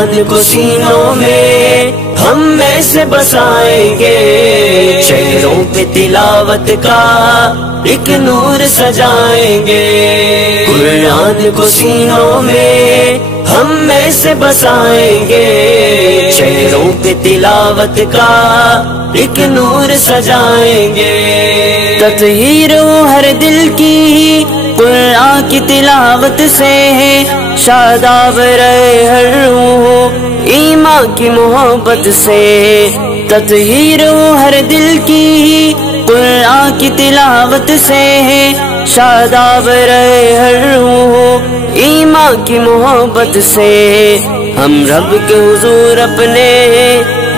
قرآن کو سینوں میں ہم میں سے بسائیں گے، چہروں پہ تلاوت کا ایک نور سجائیں گے، قرآن کو سینوں میں ہم میں سے بسائیں گے، چہروں پہ تلاوت کا ایک نور سجائیں گے، تطہیر ہو ہر دل کی قرآن کی تلاوت سے، شاداب رہے ہر روح ایمان کی محبت سے، تطہیر ہو ہر دل کی قرآن کی تلاوت سے، شاداب رہے ہر روح ایمان کی محبت سے، ہم رب کے حضور اپنے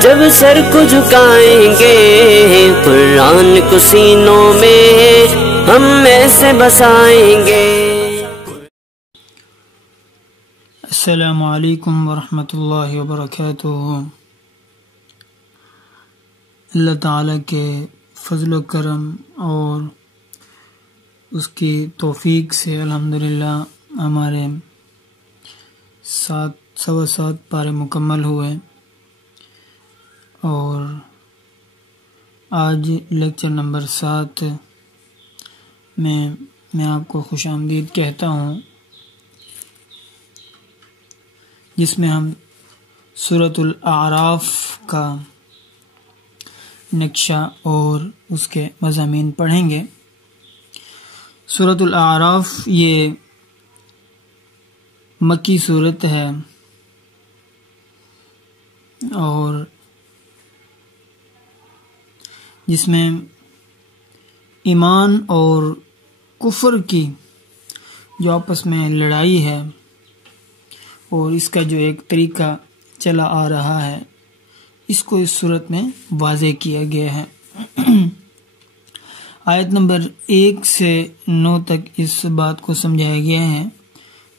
جب سر کو جھکائیں گے، قرآن کو سینوں میں ہم میں سے بسائیں گے۔ السلام علیکم ورحمۃ اللہ وبرکاتہ۔ اللہ تعالیٰ کے فضل و کرم اور اس کی توفیق سے الحمدللہ ہمارے 7 پارے مکمل ہوئے، اور آج لیکچر نمبر 7 میں آپ کو خوش آمدید کہتا ہوں، جس میں ہم سورۃ الاعراف کا نقشہ اور اس کے مضامین پڑھیں گے۔ سورۃ الاعراف یہ مکی سورت ہے، اور جس میں ایمان اور کفر کی جو آپس میں لڑائی ہے اور اس کا جو ایک طریقہ چلا آ رہا ہے، اس کو اس صورت میں واضح کیا گیا ہے۔ آیت نمبر 1 سے 9 تک اس بات کو سمجھایا گیا ہے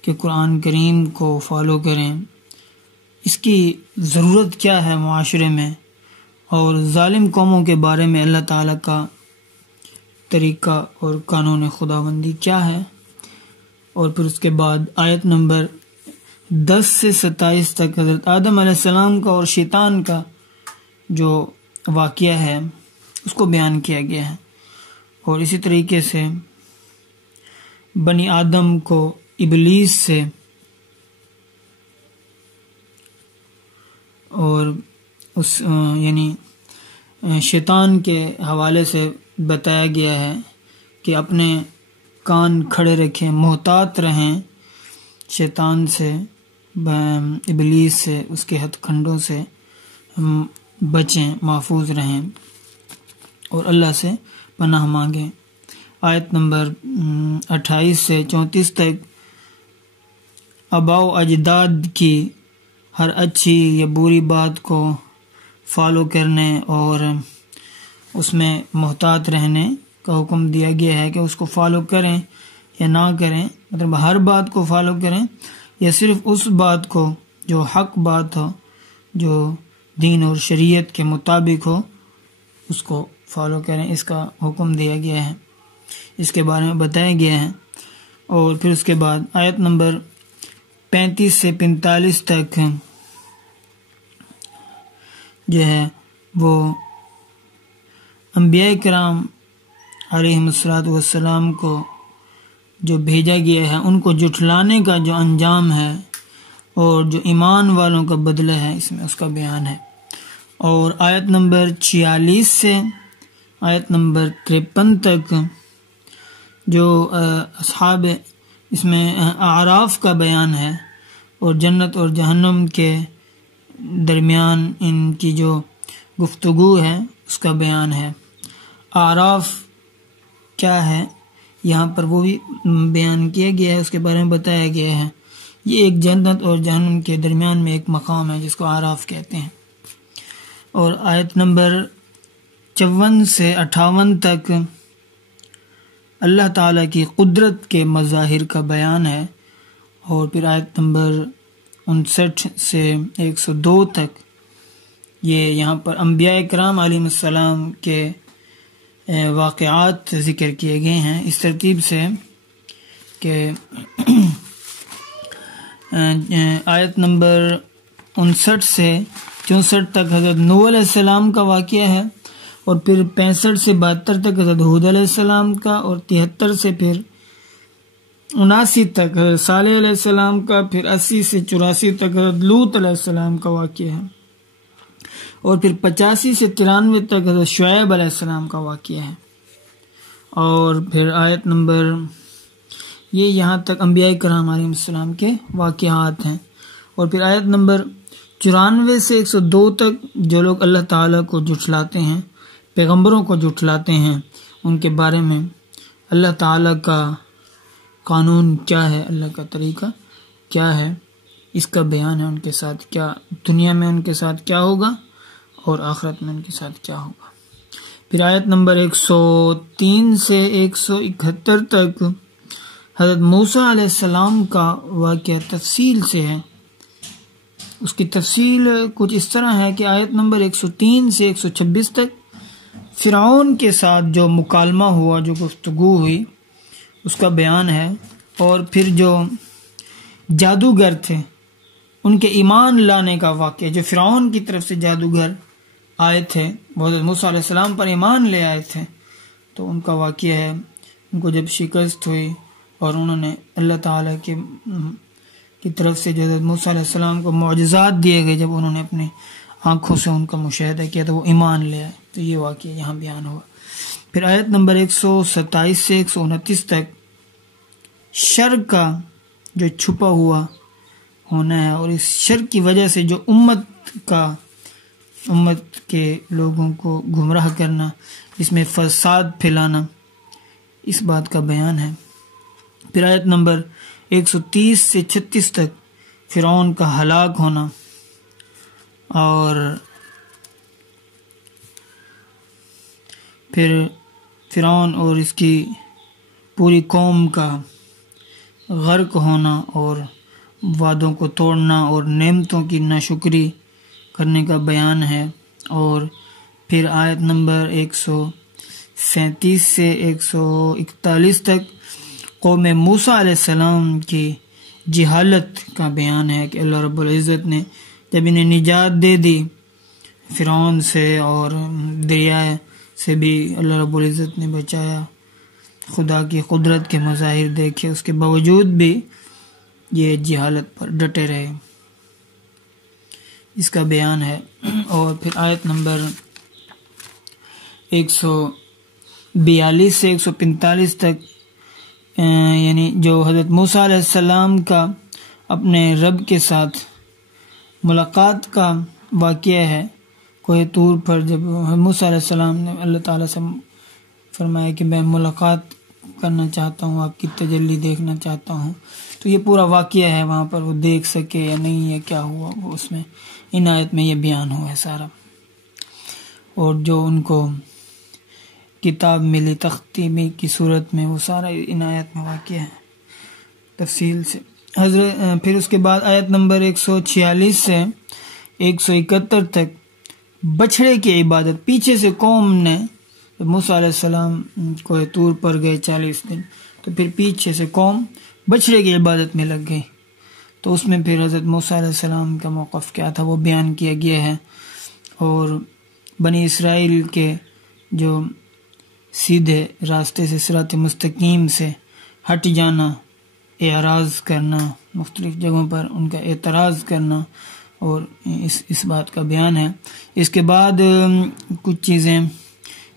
کہ قرآن کریم کو فالو کریں، اس کی ضرورت کیا ہے معاشرے میں، اور ظالم قوموں کے بارے میں اللہ تعالیٰ کا طریقہ اور قانون خداوندی کیا ہے، اور پھر اس کے بعد آیت نمبر 10 سے 27 تک حضرت آدم علیہ السلام کا اور شیطان کا جو واقعہ ہے اس کو بیان کیا گیا ہے، اور اسی طریقے سے بنی آدم کو ابلیس سے اور اس یعنی شیطان کے حوالے سے بتایا گیا ہے کہ اپنے کان کھڑے رکھیں، محتاط رہیں شیطان سے، ابلیس سے، اس کے ہتھ کنڈوں سے بچیں، محفوظ رہیں اور اللہ سے پناہ مانگیں۔ آیت نمبر 28 سے 34 تک آباء و اجداد کی ہر اچھی یا بری بات کو فالو کرنے اور اس میں محتاط رہنے کا حکم دیا گیا ہے کہ اس کو فالو کریں یا نہ کریں، مطلب ہر بات کو فالو کریں یا صرف اس بات کو جو حق بات ہو، جو دین اور شریعت کے مطابق ہو، اس کو فالو کریں، اس کا حکم دیا گیا ہے، اس کے بارے میں بتایا گیا ہے۔ اور پھر اس کے بعد آیت نمبر 35 سے 45 تک جو ہے وہ انبیاء کرام علیہم السلام کو جو بھیجا گیا ہے ان کو جھٹلانے کا جو انجام ہے اور جو ایمان والوں کا بدلہ ہے، اس میں اس کا بیان ہے۔ اور آیت نمبر 46 سے آیت نمبر 53 تک جو اصحاب اس میں اعراف کا بیان ہے، اور جنت اور جہنم کے درمیان ان کی جو گفتگو ہے اس کا بیان ہے۔ اعراف کیا ہے یہاں پر وہ بھی بیان کیا گیا ہے، اس کے بارے میں بتایا گیا ہے۔ یہ ایک جنت اور جہنم کے درمیان میں ایک مقام ہے جس کو اعراف کہتے ہیں۔ اور آیت نمبر 54 سے 58 تک اللہ تعالیٰ کی قدرت کے مظاہر کا بیان ہے، اور پھر آیت نمبر 59 سے 102 تک یہ یہاں پر انبیاء کرام علیہ السلام کے واقعات ذکر کیے گئے ہیں اس ترتیب سے کہ آیت نمبر 59 سے 64 تک حضرت نوح علیہ السلام کا واقعہ ہے، اور پھر 65 سے 72 تک حضرت ہود علیہ السلام کا، اور 73 سے پھر 79 تک حضرت صالح علیہ السلام کا، پھر 80 سے 84 تک حضرت لوط علیہ السلام کا واقعہ ہے، اور پھر 85 سے 93 تک حضرت شعیب علیہ السلام کا واقعہ ہے، اور پھر آیت نمبر یہ یہاں تک انبیاء کرام علیہ السلام کے واقعات ہیں، اور پھر آیت نمبر 94 سے 102 تک جو لوگ اللہ تعالیٰ کو جھٹلاتے ہیں، پیغمبروں کو جھٹلاتے ہیں، ان کے بارے میں اللہ تعالیٰ کا قانون کیا ہے، اللہ کا طریقہ کیا ہے، اس کا بیان ہے، ان کے ساتھ کیا دنیا میں ان کے ساتھ کیا ہوگا اور آخرت میں ان کے ساتھ کیا ہوگا۔ پھر آیت نمبر 103 سے 171 تک حضرت موسیٰ علیہ السلام کا واقعہ تفصیل سے ہے۔ اس کی تفصیل کچھ اس طرح ہے کہ آیت نمبر 103 سے 126 تک فرعون کے ساتھ جو مکالمہ ہوا، جو گفتگو ہوئی، اس کا بیان ہے، اور پھر جو جادوگر تھے ان کے ایمان لانے کا واقعہ، جو فرعون کی طرف سے جادوگر آئے تھے، وہ حضرت موسیٰ علیہ السلام پر ایمان لے آئے تھے، تو ان کا واقعہ ہے، ان کو جب شکست ہوئی اور انہوں نے اللہ تعالیٰ کی طرف سے جو حضرت موسیٰ علیہ السلام کو معجزات دیے گئے، جب انہوں نے اپنی آنکھوں سے ان کا مشاہدہ کیا تو وہ ایمان لے آئے، تو یہ واقعہ یہاں بیان ہوا۔ پھر آیت نمبر 127 سے 129 تک شر کا جو چھپا ہوا ہونا ہے، اور اس شر کی وجہ سے جو امت کے لوگوں کو گمراہ کرنا، اس میں فساد پھیلانا، اس بات کا بیان ہے۔ پھر آیت نمبر 130 سے 36 تک فرعون کا ہلاک ہونا، اور پھر فرعون اور اس کی پوری قوم کا غرق ہونا، اور وعدوں کو توڑنا اور نعمتوں کی ناشکری کرنے کا بیان ہے۔ اور پھر آیت نمبر 137 سے 141 تک قوم موسیٰ علیہ السلام کی جہالت کا بیان ہے کہ اللہ رب العزت نے جب انہیں نجات دے دی فرعون سے، اور دریا سے بھی اللہ رب العزت نے بچایا، خدا کی قدرت کے مظاہر دیکھے، اس کے باوجود بھی یہ جہالت پر ڈٹے رہے، اس کا بیان ہے۔ اور پھر آیت نمبر 142 سے 145 تک یعنی جو حضرت موسیٰ علیہ السلام کا اپنے رب کے ساتھ ملاقات کا واقعہ ہے، کوہ طور پر جب موسیٰ علیہ السلام نے اللہ تعالیٰ سے فرمایا کہ میں ملاقات کرنا چاہتا ہوں، آپ کی تجلی دیکھنا چاہتا ہوں، تو یہ پورا واقعہ ہے، وہاں پر وہ دیکھ سکے یا نہیں، یا کیا ہوا، وہ اس میں ان آیت میں یہ بیان ہوا ہے سارا۔ اور جو ان کو کتاب ملی تختیمی کی صورت میں، وہ سارا ان آیت میں واقعہ ہے تفصیل سے۔ پھر اس کے بعد آیت نمبر 146 سے 171 تک بچھڑے کی عبادت، پیچھے سے قوم نے موسیٰ علیہ السلام کوہ طور پر گئے 40 دن، تو پھر پیچھے سے قوم بچھڑے کی عبادت میں لگ گئی، تو اس میں پھر حضرت موسیٰ علیہ السلام کا موقف کیا تھا وہ بیان کیا گیا ہے۔ اور بنی اسرائیل کے جو سیدھے راستے سے صراط مستقیم سے ہٹ جانا، اعراض کرنا، مختلف جگہوں پر ان کا اعتراض کرنا، اور اس بات کا بیان ہے۔ اس کے بعد کچھ چیزیں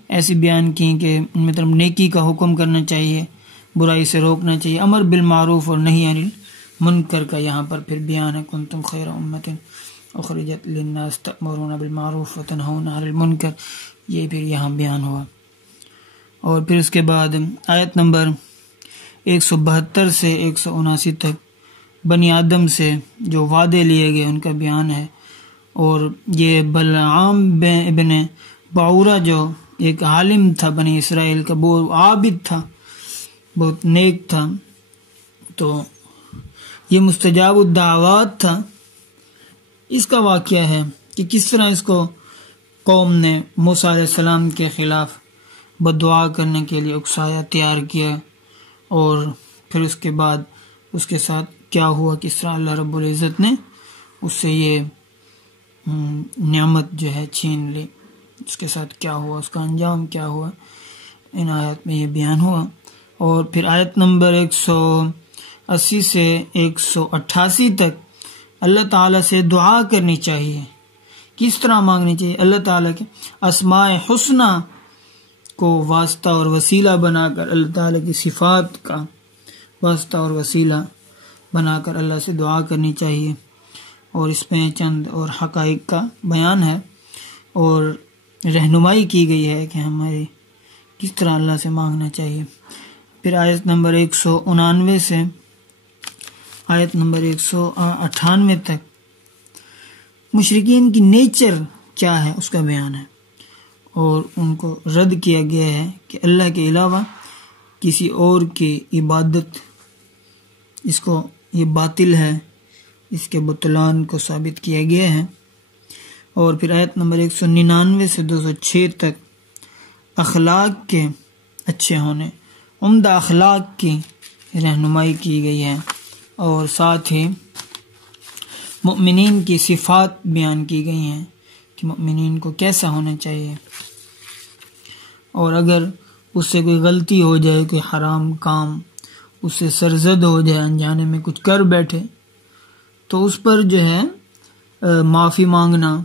ایسی بیان کی کہ مطلب نیکی کا حکم کرنا چاہیے، برائی سے روکنا چاہیے، امر بالمعروف اور نہی عن المنکر کا یہاں پر پھر بیان ہے، کنتم خیر امۃ اخرجت للناس تأمرون بالمعروف وتنہون عن المنکر، یہ پھر یہاں بیان ہوا۔ اور پھر اس کے بعد آیت نمبر 172 سے 179 تک بنی آدم سے جو وعدے لیے گئے ان کا بیان ہے۔ اور یہ بلعام ابن باورہ جو ایک عالم تھا بنی اسرائیل کا، وہ عابد تھا، بہت نیک تھا، تو یہ مستجاب الدعوات تھا۔ اس کا واقعہ ہے کہ کس طرح اس کو قوم نے موسیٰ علیہ السلام کے خلاف بددعا کرنے کے لیے اکسایا، تیار کیا، اور پھر اس کے بعد اس کے ساتھ کیا ہوا، کس طرح اللہ رب العزت نے اس سے یہ نعمت جو ہے چھین لی، اس کے ساتھ کیا ہوا، اس کا انجام کیا ہوا، ان آیت میں یہ بیان ہوا۔ اور پھر آیت نمبر 180 سے 188 تک اللہ تعالیٰ سے دعا کرنی چاہیے۔ کس طرح مانگنی چاہیے؟ اللہ تعالیٰ کے اسماء حسنہ کو واسطہ اور وسیلہ بنا کر، اللہ تعالیٰ کی صفات کا واسطہ اور وسیلہ بنا کر اللہ سے دعا کرنی چاہیے۔ اور اس میں چند اور حقائق کا بیان ہے اور رہنمائی کی گئی ہے کہ ہماری کس طرح اللہ سے مانگنا چاہیے۔ پھر آیت نمبر 199 سے آیت نمبر 198 تک مشرکین کی نیچر کیا ہے اس کا بیان ہے، اور ان کو رد کیا گیا ہے کہ اللہ کے علاوہ کسی اور کی عبادت اس کو یہ باطل ہے، اس کے بطلان کو ثابت کیا گیا ہے۔ اور پھر آیت نمبر 199 سے 206 تک اخلاق کے اچھے ہونے، عمدہ اخلاق کی رہنمائی کی گئی ہے، اور ساتھ ہی مؤمنین کی صفات بیان کی گئی ہیں کہ مؤمنین کو کیسا ہونا چاہیے، اور اگر اس سے کوئی غلطی ہو جائے، کوئی حرام کام اس سے سرزد ہو جائے، انجانے میں کچھ کر بیٹھے، تو اس پر جو ہے معافی مانگنا،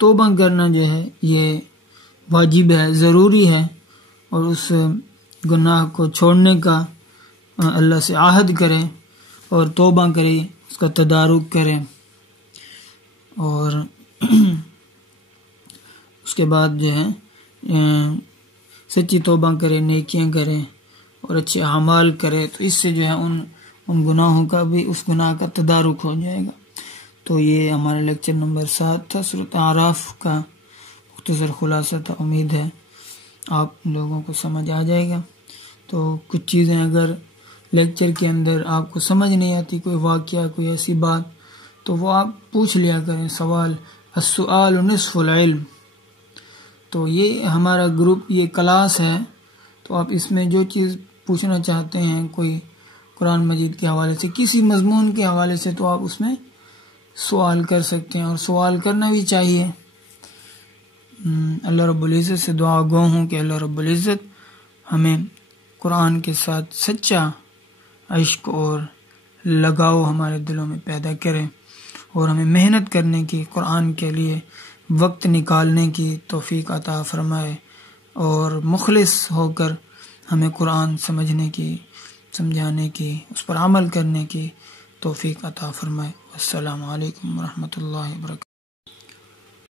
توبہ کرنا جو ہے یہ واجب ہے، ضروری ہے، اور اس گناہ کو چھوڑنے کا اللہ سے عہد کرے اور توبہ کرے، اس کا تدارک کرے، اور اس کے بعد جو ہے سچی توبہ کرے، نیکیاں کرے اور اچھے اعمال کرے، تو اس سے جو ہے ان گناہوں کا بھی، اس گناہ کا تدارک ہو جائے گا۔ تو یہ ہمارا لیکچر نمبر 7 تھا، سورۃ اعراف کا مختصر خلاصہ تھا۔ امید ہے آپ لوگوں کو سمجھ آ جائے گا۔ تو کچھ چیزیں اگر لیکچر کے اندر آپ کو سمجھ نہیں آتی، کوئی واقعہ، کوئی ایسی بات، تو وہ آپ پوچھ لیا کریں، سوال، السؤال نصف العلم۔ تو یہ ہمارا گروپ، یہ کلاس ہے، تو آپ اس میں جو چیز پوچھنا چاہتے ہیں، کوئی قرآن مجید کے حوالے سے، کسی مضمون کے حوالے سے، تو آپ اس میں سوال کر سکتے ہیں، اور سوال کرنا بھی چاہیے۔ اللہ رب العزت سے دعا گو ہوں کہ اللہ رب العزت ہمیں قرآن کے ساتھ سچا عشق اور لگاؤ ہمارے دلوں میں پیدا کرے، اور ہمیں محنت کرنے کی، قرآن کے لیے وقت نکالنے کی توفیق عطا فرمائے، اور مخلص ہو کر ہمیں قرآن سمجھنے کی، سمجھانے کی، اس پر عمل کرنے کی توفیق عطا فرمائے۔ السلام علیکم ورحمۃ اللہ وبرکاتہ۔